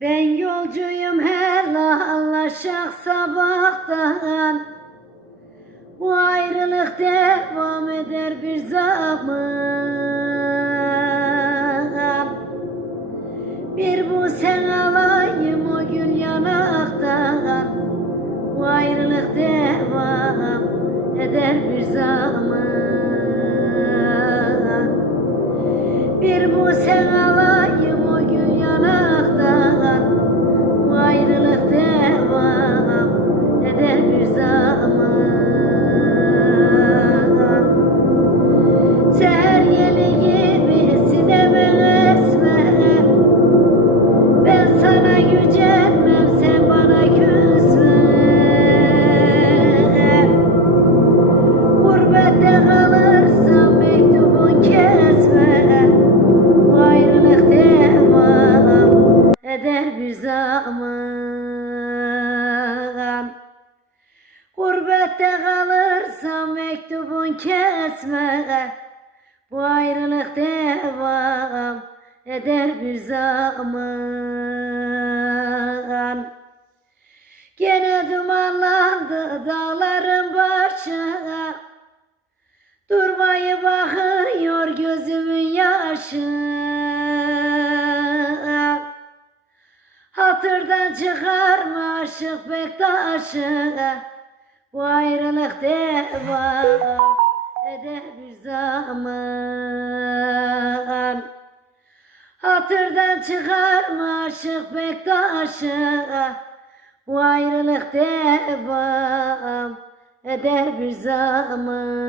Ben yolcuyum helallaşak sabahtan. Bu ayrılık devam eder bir zaman. Bir bu sen alayım o gün yanaktan. Bu ayrılık devam eder bir zaman. Bir bu sen alayım o gün yanaktan. Bu ayrılık devam eder bir zaman. Seher yeli gibi sineme esme. Ben sana gücenmem, sen bana küsme. Gurbette kalırsam mektubun kesme. Bu ayrılık devam eder bir zaman. Gurbette kalırsam mektubun kesme. Bu ayrılık devam eder bir zaman. Gene dumanlandı dağların başı. Durmayı bakıyor gözümün yaşı. Hatırdan çıkarma aşık bektaşı. Bu ayrılık devam eder bir zaman. Hatırdan çıkarma aşık bektaşı. Bu ayrılık devam eder bir zaman.